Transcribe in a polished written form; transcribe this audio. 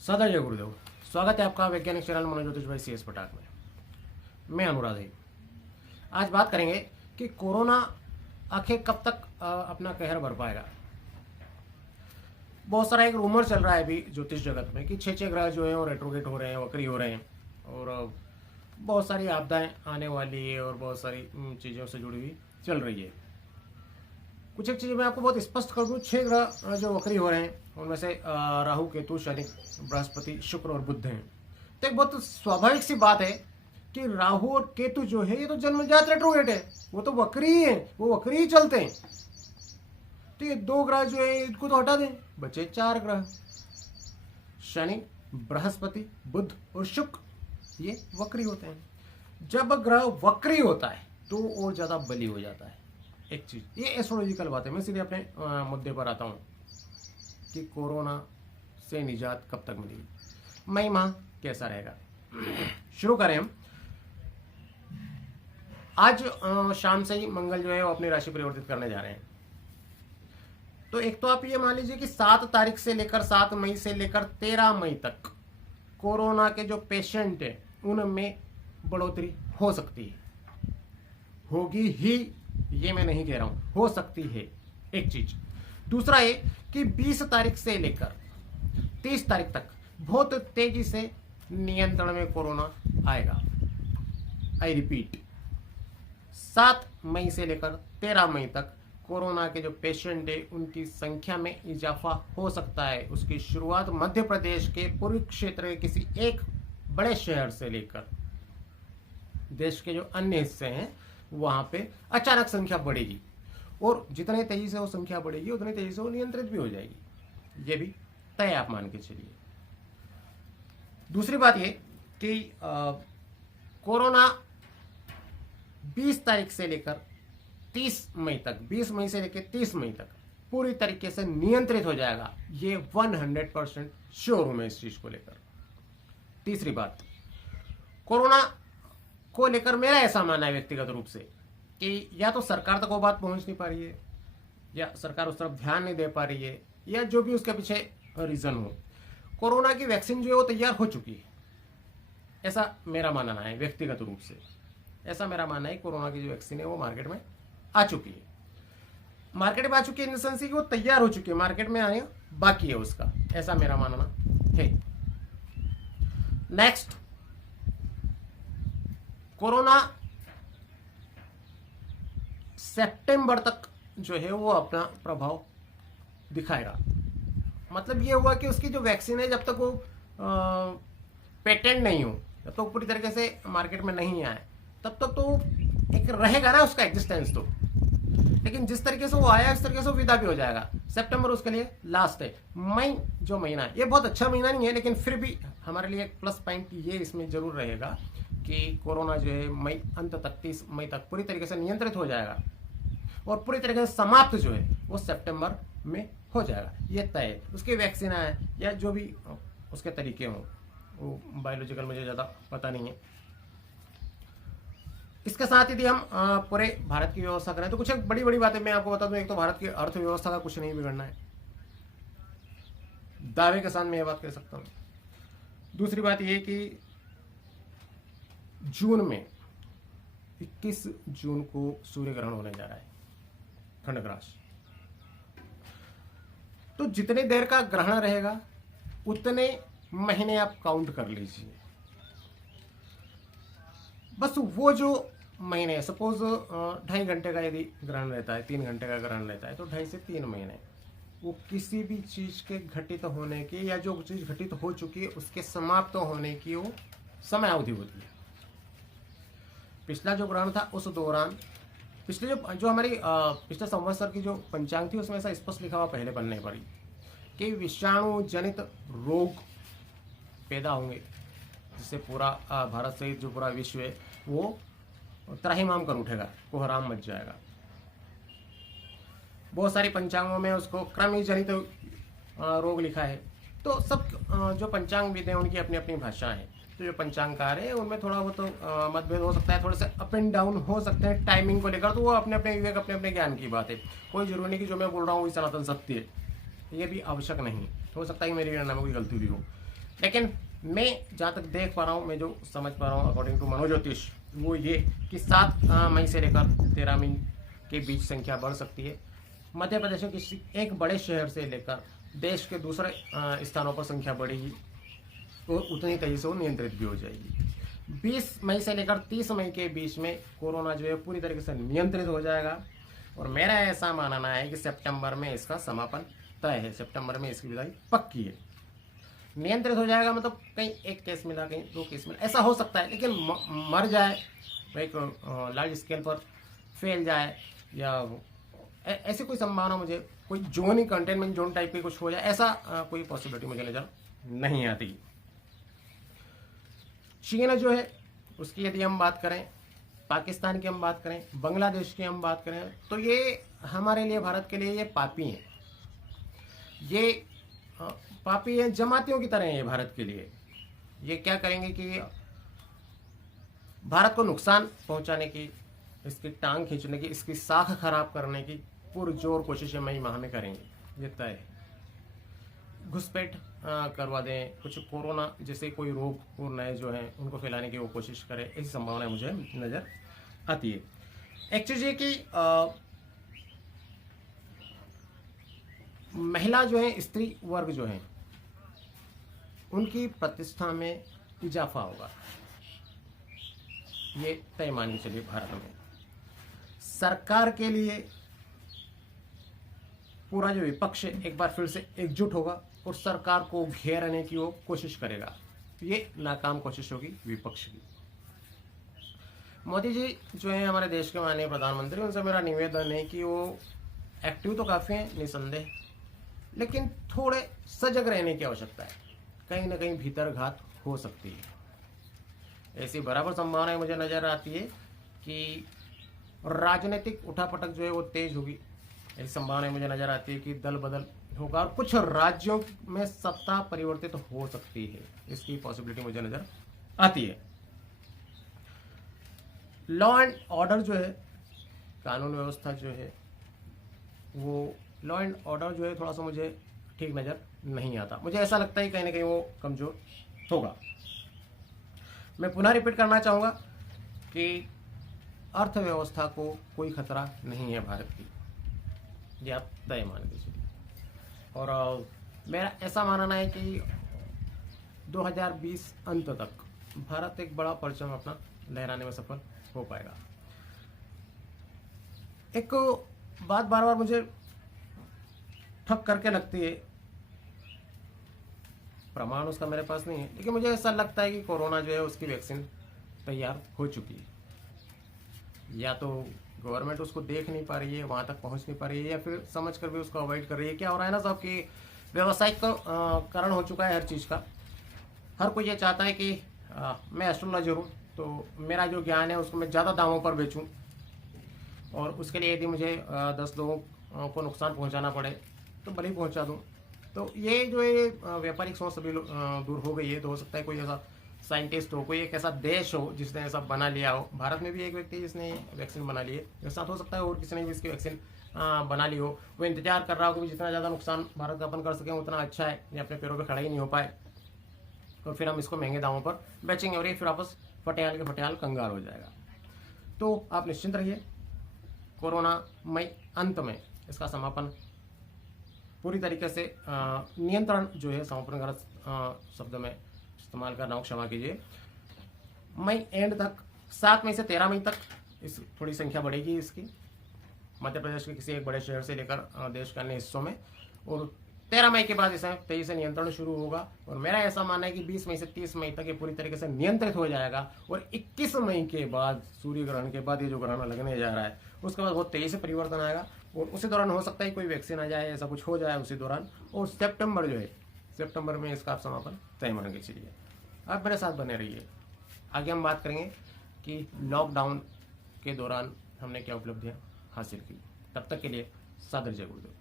सदा जय गुरुदेव। स्वागत है आपका वैज्ञानिक चैनल मनोज्योतिष भाई CS पटाक में। मैं अनुराध है। आज बात करेंगे कि कोरोना आखिर कब तक अपना कहर बर पाएगा। बहुत सारा एक रूमर चल रहा है अभी ज्योतिष जगत में कि छह ग्रह जो है वो रेट्रोगेट हो रहे हैं, वक्री हो रहे हैं और बहुत सारी आपदाएं आने वाली है और बहुत सारी चीज़ों से जुड़ी हुई चल रही है। कुछ एक चीज़ें मैं आपको बहुत स्पष्ट कर दूं। 6 ग्रह जो वक्री हो रहे हैं उनमें से राहु, केतु, शनि, बृहस्पति, शुक्र और बुध हैं। तो एक बहुत स्वाभाविक सी बात है कि राहु और केतु जो है ये तो जन्मजात रेट्रोगेट है, वो तो वक्री ही है, वो वक्री ही चलते हैं। तो ये 2 ग्रह जो है इनको तो हटा दें, बचे 4 ग्रह, शनि, बृहस्पति, बुध और शुक्र, ये वक्री होते हैं। जब ग्रह वक्री होता है तो और ज्यादा बली हो जाता है। एक चीज ये एस्ट्रोलॉजिकल बात है। मैं सीधे अपने मुद्दे पर आता हूं कि कोरोना से निजात कब तक मिलेगी, मई माह कैसा रहेगा। शुरू करें हम। आज शाम से ही मंगल जो है वो अपनी राशि परिवर्तित करने जा रहे हैं। तो एक तो आप ये मान लीजिए कि 7 तारीख से लेकर 7 मई से लेकर 13 मई तक कोरोना के जो पेशेंट है उनमें बढ़ोतरी हो सकती है, होगी ही, ये मैं नहीं कह रहा हूं, हो सकती है। एक चीज। दूसरा ये कि 20 तारीख से लेकर 30 तारीख तक बहुत तेजी से नियंत्रण में कोरोना आएगा। आई रिपीट, 7 मई से लेकर 13 मई तक कोरोना के जो पेशेंट है उनकी संख्या में इजाफा हो सकता है। उसकी शुरुआत मध्य प्रदेश के पूर्वी क्षेत्र के किसी एक बड़े शहर से लेकर देश के जो अन्य हिस्से हैं वहां पे अचानक संख्या बढ़ेगी और जितने तेजी से वो संख्या बढ़ेगी उतनी तेजी से वो नियंत्रित भी हो जाएगी। ये भी तय आप मान के चलिए। दूसरी बात ये कि कोरोना 20 तारीख से लेकर 30 मई तक, 20 मई से लेकर 30 मई तक पूरी तरीके से नियंत्रित हो जाएगा। ये 100% श्योर हूं मैं इस चीज को लेकर। तीसरी बात, कोरोना को लेकर मेरा ऐसा मानना है व्यक्तिगत रूप से कि या तो सरकार तक वो बात पहुंच नहीं पा रही है, या सरकार उस तरफ ध्यान नहीं दे पा रही है, या जो भी उसके पीछे रीजन हो। कोरोना की वैक्सीन जो है वो तैयार हो चुकी है, ऐसा मेरा मानना है व्यक्तिगत रूप से। ऐसा मेरा मानना है कोरोना की जो वैक्सीन है वो मार्केट में आ चुकी है। मार्केट में आ चुकी है इन द सेंस कि वो तैयार हो चुकी है, मार्केट में आने बाकी है उसका, ऐसा मेरा मानना है। नेक्स्ट, कोरोना सितंबर तक जो है वो अपना प्रभाव दिखाएगा। मतलब ये हुआ कि उसकी जो वैक्सीन है जब तक वो पेटेंट नहीं हो, जब तक पूरी तरीके से मार्केट में नहीं आए, तब तक तो एक रहेगा ना उसका एग्जिस्टेंस तो। लेकिन जिस तरीके से वो आया इस तरीके से वो विदा भी हो जाएगा। सितंबर उसके लिए लास्ट है। मई जो महीना है ये बहुत अच्छा महीना नहीं है, लेकिन फिर भी हमारे लिए एक प्लस पॉइंट ये इसमें जरूर रहेगा कि कोरोना जो है मई अंत तक, 30 मई तक पूरी तरीके से नियंत्रित हो जाएगा और पूरी तरीके से समाप्त जो है वो सितंबर में हो जाएगा। ये तय है। उसकी वैक्सीन है या जो भी उसके तरीके हों, वो बायोलॉजिकल मुझे ज़्यादा पता नहीं है। इसके साथ यदि हम पूरे भारत की व्यवस्था करें तो कुछ एक बड़ी बड़ी बातें मैं आपको बता दूं। एक तो भारत की अर्थव्यवस्था का कुछ नहीं बिगड़ना है, दावे के साथ मैं ये बात कह सकता हूं। दूसरी बात यह कि जून में 21 जून को सूर्य ग्रहण होने जा रहा है, खंडग्रास। तो जितने देर का ग्रहण रहेगा उतने महीने आप काउंट कर लीजिए। बस वो जो महीने, सपोज 2.5 घंटे का यदि ग्रहण रहता है, 3 घंटे का ग्रहण रहता है, तो 2.5 से 3 महीने वो किसी भी चीज के घटित होने की या जो चीज घटित हो चुकी है उसके समाप्त होने की वो समय अवधि होती है। पिछला जो ग्रहण था उस दौरान पिछले जो हमारी पिछले संवत्सर की जो पंचांग थी उसमें ऐसा स्पष्ट लिखा हुआ पहले पन्ने पर कि विषाणु जनित रोग पैदा होंगे, जिससे पूरा भारत सहित जो पूरा विश्व है वो त्राहिमाम कर उठेगा, कोहराम मच जाएगा। बहुत सारी पंचांगों में उसको कृमि जनित रोग लिखा है। तो सब जो पंचांग विद हैं उनकी अपनी अपनी भाषा है। तो जो पंचांगकार है उनमें थोड़ा बहुत तो मतभेद हो सकता है, थोड़े से अप एंड डाउन हो सकते हैं टाइमिंग को लेकर। तो वो अपने अपने विवेक, अपने अपने ज्ञान की बात है। कोई जरूरी नहीं कि जो मैं बोल रहा हूँ वही सनातन सत्य है, ये भी आवश्यक नहीं। हो सकता है मेरी गणना में कोई गलती भी हो। लेकिन मैं जहाँ तक देख पा रहा हूँ, मैं जो समझ पा रहा हूँ अकॉर्डिंग टू मनोज्योतिष, वो ये कि 7 मई से लेकर 13 मई के बीच संख्या बढ़ सकती है। मध्य प्रदेश में किसी एक बड़े शहर से लेकर देश के दूसरे स्थानों पर संख्या बढ़ेगी और उतनी तेजी से वो नियंत्रित भी हो जाएगी। 20 मई से लेकर 30 मई के बीच में कोरोना जो है पूरी तरीके से नियंत्रित हो जाएगा और मेरा ऐसा मानना है कि सितंबर में इसका समापन तय है, सितंबर में इसकी विदाई पक्की है। नियंत्रित हो जाएगा मतलब कहीं एक केस मिला, कहीं 2 केस मिला, ऐसा हो सकता है, लेकिन मर जाए, एक लार्ज स्केल पर फैल जाए या ऐसी कोई संभावना, मुझे कोई जोन ही कंटेनमेंट जोन टाइप की कुछ हो जाए, ऐसा कोई पॉसिबिलिटी मुझे नजर नहीं आती। चीन जो है उसकी यदि हम बात करें, पाकिस्तान की हम बात करें, बांग्लादेश की हम बात करें, तो ये हमारे लिए, भारत के लिए ये पापी हैं, ये पापी हैं, जमातियों की तरह हैं ये भारत के लिए। ये क्या करेंगे कि भारत को नुकसान पहुंचाने की, इसकी टांग खींचने की, इसकी साख खराब करने की पुरजोर कोशिशें मई माह में करेंगे, ये तय है। घुसपैठ करवा दें, कुछ कोरोना जैसे कोई रोग और नए जो हैं उनको फैलाने की वो कोशिश करें, ऐसी संभावना मुझे नज़र आती है। एक चीज़ ये कि महिला जो है, स्त्री वर्ग जो है, उनकी प्रतिष्ठा में इजाफा होगा, ये तय मान के चलिए। भारत में सरकार के लिए पूरा जो विपक्ष है एक बार फिर से एकजुट होगा और सरकार को घेरने की वो कोशिश करेगा, ये नाकाम कोशिश होगी विपक्ष की। मोदी जी जो है हमारे देश के माननीय प्रधानमंत्री, उनसे मेरा निवेदन है कि वो एक्टिव तो काफ़ी हैं निसंदेह, लेकिन थोड़े सजग रहने की आवश्यकता है, कहीं ना कहीं भीतर घात हो सकती है। ऐसी बराबर संभावना मुझे नजर आती है कि राजनीतिक उठापटक जो है वो तेज होगी, ऐसी संभावना मुझे नजर आती है कि दल बदल होगा और कुछ राज्यों में सत्ता परिवर्तित हो सकती है, इसकी पॉसिबिलिटी मुझे नजर आती है। लॉ एंड ऑर्डर जो है, कानून व्यवस्था जो है, वो लॉ एंड ऑर्डर जो है थोड़ा सा मुझे ठीक नजर नहीं आता, मुझे ऐसा लगता है कहीं ना कहीं वो कमजोर होगा। मैं पुनः रिपीट करना चाहूंगा कि अर्थव्यवस्था को कोई खतरा नहीं है भारत की, ये आप तय मान लीजिए। और मेरा ऐसा मानना है कि 2020 अंत तक भारत एक बड़ा परचम अपना लहराने में सफल हो पाएगा। एक बात बार बार मुझे ठक करके लगती है, प्रमाण उसका मेरे पास नहीं है, लेकिन मुझे ऐसा लगता है कि कोरोना जो है उसकी वैक्सीन तैयार हो चुकी है, या तो गवर्नमेंट उसको देख नहीं पा रही है, वहां तक पहुंच नहीं पा रही है, या फिर समझ कर भी उसको अवॉइड कर रही है। क्या हो रहा है ना साहब कि व्यावसायिक करण हो चुका है हर चीज़ का। हर कोई ये चाहता है कि मैं एस्ट्रोलॉजर हूँ तो मेरा जो ज्ञान है उसको मैं ज़्यादा दामों पर बेचूँ, और उसके लिए यदि मुझे 10 लोगों को नुकसान पहुँचाना पड़े तो भले ही पहुँचा दूँ। तो ये जो है व्यापारिक सोच सभी दूर हो गई है। तो हो सकता है कोई ऐसा साइंटिस्ट हो, कोई एक ऐसा देश हो जिसने ऐसा बना लिया हो। भारत में भी एक व्यक्ति जिसने वैक्सीन बना ली है, ऐसा हो सकता है और किसी ने भी इसकी वैक्सीन बना ली हो। वो इंतजार कर रहा हो कि जितना ज़्यादा नुकसान भारत का अपन कर सकें उतना अच्छा है, ये अपने पैरों पर खड़ा ही नहीं हो पाए और फिर हम इसको महंगे दामों पर बेचेंगे और ये फिर वापस फटियाल के फटियाल कंगाल हो जाएगा। तो आप निश्चिंत रहिए, कोरोना मई अंत में इसका समापन पूरी तरीके से नियंत्रण जो है, समापन गलत शब्द में इस्तेमाल कर रहा हूँ, क्षमा कीजिए, मई एंड तक 7 मई से 13 मई तक इस थोड़ी संख्या बढ़ेगी इसकी, मध्य प्रदेश के किसी एक बड़े शहर से लेकर देश के अन्य हिस्सों में, और 13 मई के बाद इसे तेजी से नियंत्रण शुरू होगा। और मेरा ऐसा मानना है कि 20 मई से 30 मई तक ये पूरी तरीके से नियंत्रित हो जाएगा और 21 मई के बाद सूर्य ग्रहण के बाद ये जो ग्रहण लगने जा रहा है उसके बाद बहुत तेजी से परिवर्तन आएगा और उसी दौरान हो सकता है कोई वैक्सीन आ जाए, ऐसा कुछ हो जाए उसी दौरान, और सितंबर जो है, सितंबर में इसका आप समापन तय मान के चलिए। आप मेरे साथ बने रहिए, आगे हम बात करेंगे कि लॉकडाउन के दौरान हमने क्या उपलब्धियां हासिल की। तब तक के लिए सादर जय गुरुदेव।